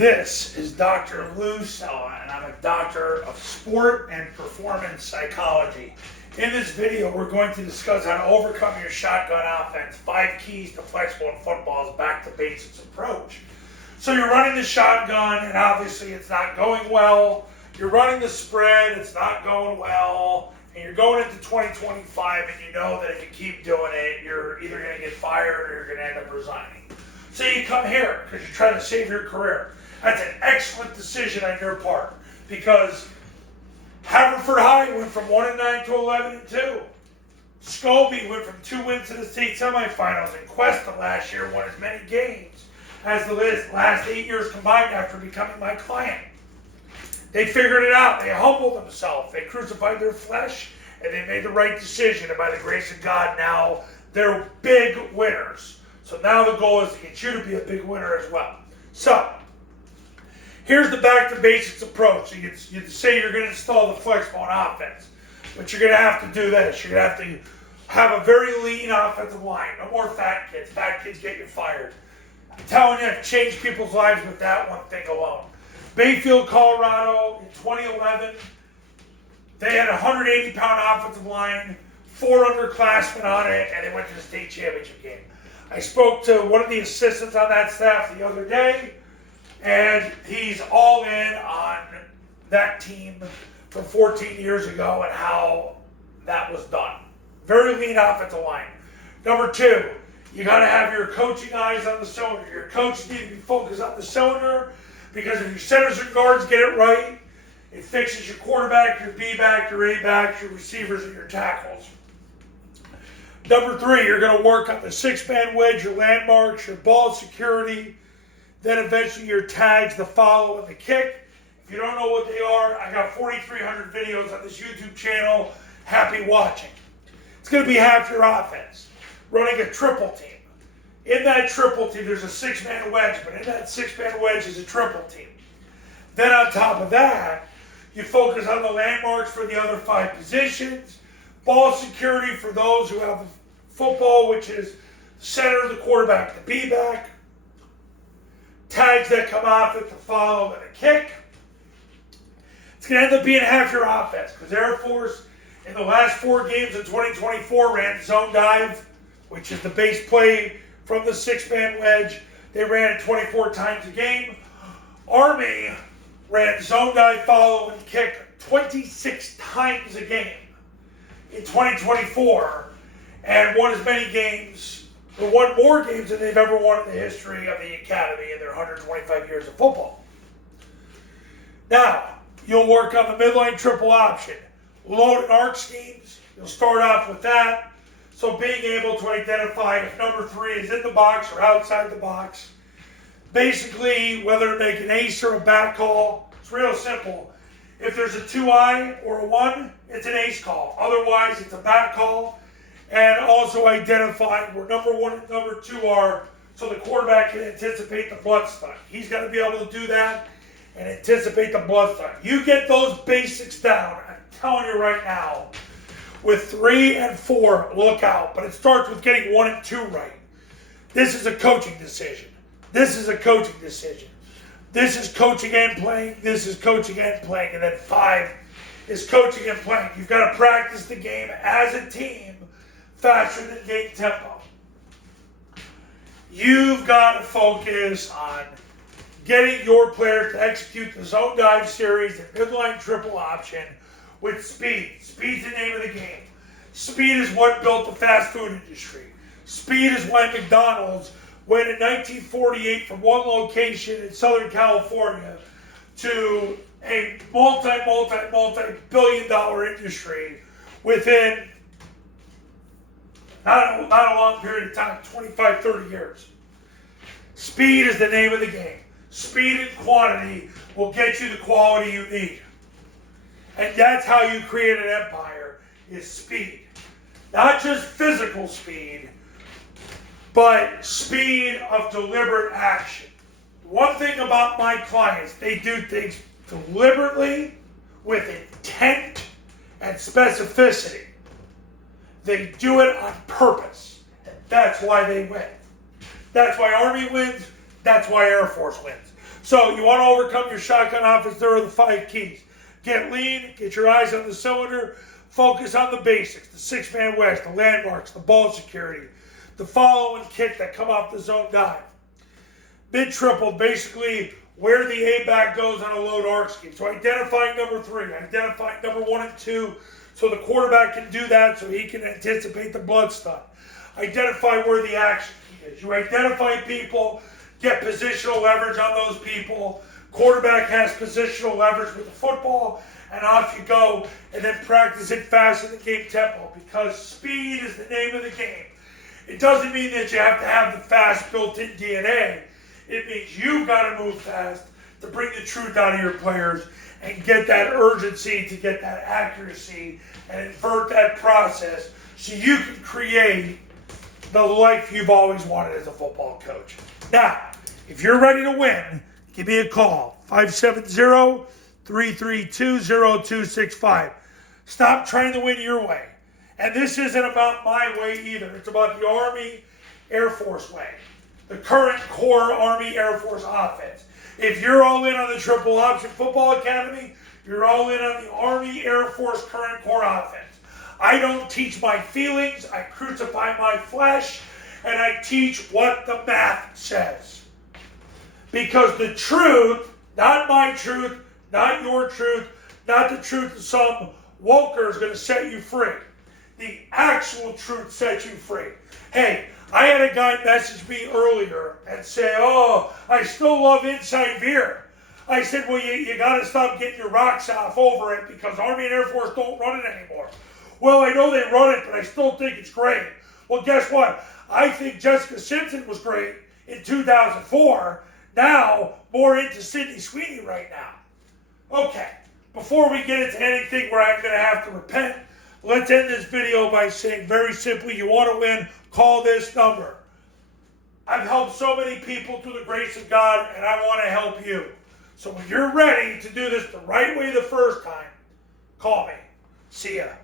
This is Dr. Lou Sella, and I'm a doctor of sport and performance psychology. In this video, we're going to discuss how to overcome your shotgun offense, 5 keys to Flexbone football's back to basics approach. So you're running the shotgun, and obviously it's not going well. You're running the spread, it's not going well. And you're going into 2025, and you know that if you keep doing it, you're either going to get fired or you're going to end up resigning. So you come here because you're trying to save your career. That's an excellent decision on your part, because Haverford High went from 1-9 to 11-2. Scobie went from 2 wins to the state semifinals, and Cuesta last year won as many games as the last 8 years combined after becoming my client. They figured it out. They humbled themselves. They crucified their flesh, and they made the right decision. And by the grace of God, now they're big winners. So now the goal is to get you to be a big winner as well. So here's the back to basics approach. So you say you're going to install the Flexbone offense, but you're going to have to do this. You're going to have a very lean offensive line. No more fat kids. Fat kids get you fired. I'm telling you, I've changed people's lives with that one thing alone. Bayfield, Colorado, in 2011, they had a 180-pound offensive line, 4 underclassmen on it, and they went to the state championship game. I spoke to one of the assistants on that staff the other day, and he's all in on that team from 14 years ago and how that was done. Very lean offensive line. Number 2, you got to have your coaching eyes on the cylinder. Your coach needs to be focused on the cylinder, because if your centers and guards get it right, it fixes your quarterback, your B-back, your A-back, your receivers, and your tackles. Number 3, you're going to work on the 6-man wedge, your landmarks, your ball security, then eventually your tags, the follow, and the kick. If you don't know what they are, I got 4,300 videos on this YouTube channel. Happy watching. It's going to be half your offense. Running a triple team. In that triple team, there's a 6-man wedge, but in that 6-man wedge is a triple team. Then on top of that, you focus on the landmarks for the other 5 positions, ball security for those who have the football, which is center, the quarterback, the B-back, tags that come off it, the follow, and the kick. It's going to end up being half your offense, because Air Force, in the last 4 games of 2024, ran zone dive, which is the base play from the 6-man wedge. They ran it 24 times a game. Army ran zone dive, follow, and kick 26 times a game in 2024, and won as many games, or won more games than they've ever won in the history of the academy in their 125 years of football. Now, you'll work on the midline triple option. Load and arc schemes, you'll start off with that. So being able to identify if number 3 is in the box or outside the box. Basically, whether to make an ace or a back call, it's real simple. If there's a 2-eye or a 1, it's an ace call. Otherwise, it's a back call. And also identifying where number 1 and number 2 are, so the quarterback can anticipate the blood stunt. He's got to be able to do that and anticipate the blood stunt. You get those basics down, I'm telling you right now. With 3 and 4, look out. But it starts with getting 1 and 2 right. This is a coaching decision. This is a coaching decision. This is coaching and playing. This is coaching and playing. And then 5 is coaching and playing. You've got to practice the game as a team faster than game tempo. You've got to focus on getting your players to execute the zone dive series, the midline triple option, with speed. Speed's the name of the game. Speed is what built the fast food industry. Speed is why McDonald's went in 1948 from one location in Southern California to a multi-billion dollar industry within not a long period of time, 25, 30 years. Speed is the name of the game. Speed and quantity will get you the quality you need. And that's how you create an empire, is speed. Not just physical speed, but speed of deliberate action. One thing about my clients, they do things deliberately, with intent and specificity. They do it on purpose. And that's why they win. That's why Army wins. That's why Air Force wins. So you want to overcome your shotgun offense. There are the 5 keys. Get lean, get your eyes on the cylinder, focus on the basics, the 6-man wedge, the landmarks, the ball security, the follow and kick that come off the zone dive. Mid-triple, basically where the A-back goes on a load arc scheme. So identifying number 3, identifying number 1 and 2, so the quarterback can do that so he can anticipate the blood stunt. Identify where the action key is. You identify people, get positional leverage on those people. Quarterback has positional leverage with the football, and off you go, and then practice it fast in the game tempo, because speed is the name of the game. It doesn't mean that you have to have the fast built-in DNA. It means you've got to move fast to bring the truth out of your players and get that urgency, to get that accuracy, and invert that process so you can create the life you've always wanted as a football coach. Now, if you're ready to win, give me a call, 570-332-0265. Stop trying to win your way. And this isn't about my way either. It's about the Army Air Force way, the current core Army Air Force offense. If you're all in on the Triple Option Football Academy, you're all in on the Army Air Force current core offense. I don't teach my feelings, I crucify my flesh, and I teach what the math says. Because the truth, not my truth, not your truth, not the truth of some woker, is going to set you free. The actual truth sets you free. Hey, I had a guy message me earlier and say, oh, I still love inside veer. I said, well, you got to stop getting your rocks off over it, because Army and Air Force don't run it anymore. Well, I know they run it, but I still think it's great. Well, guess what? I think Jessica Simpson was great in 2004. Now, more into Sydney Sweeney right now. Okay, before we get into anything where I'm going to have to repent, let's end this video by saying very simply, you want to win, call this number. I've helped so many people through the grace of God, and I want to help you. So when you're ready to do this the right way the first time, call me. See ya.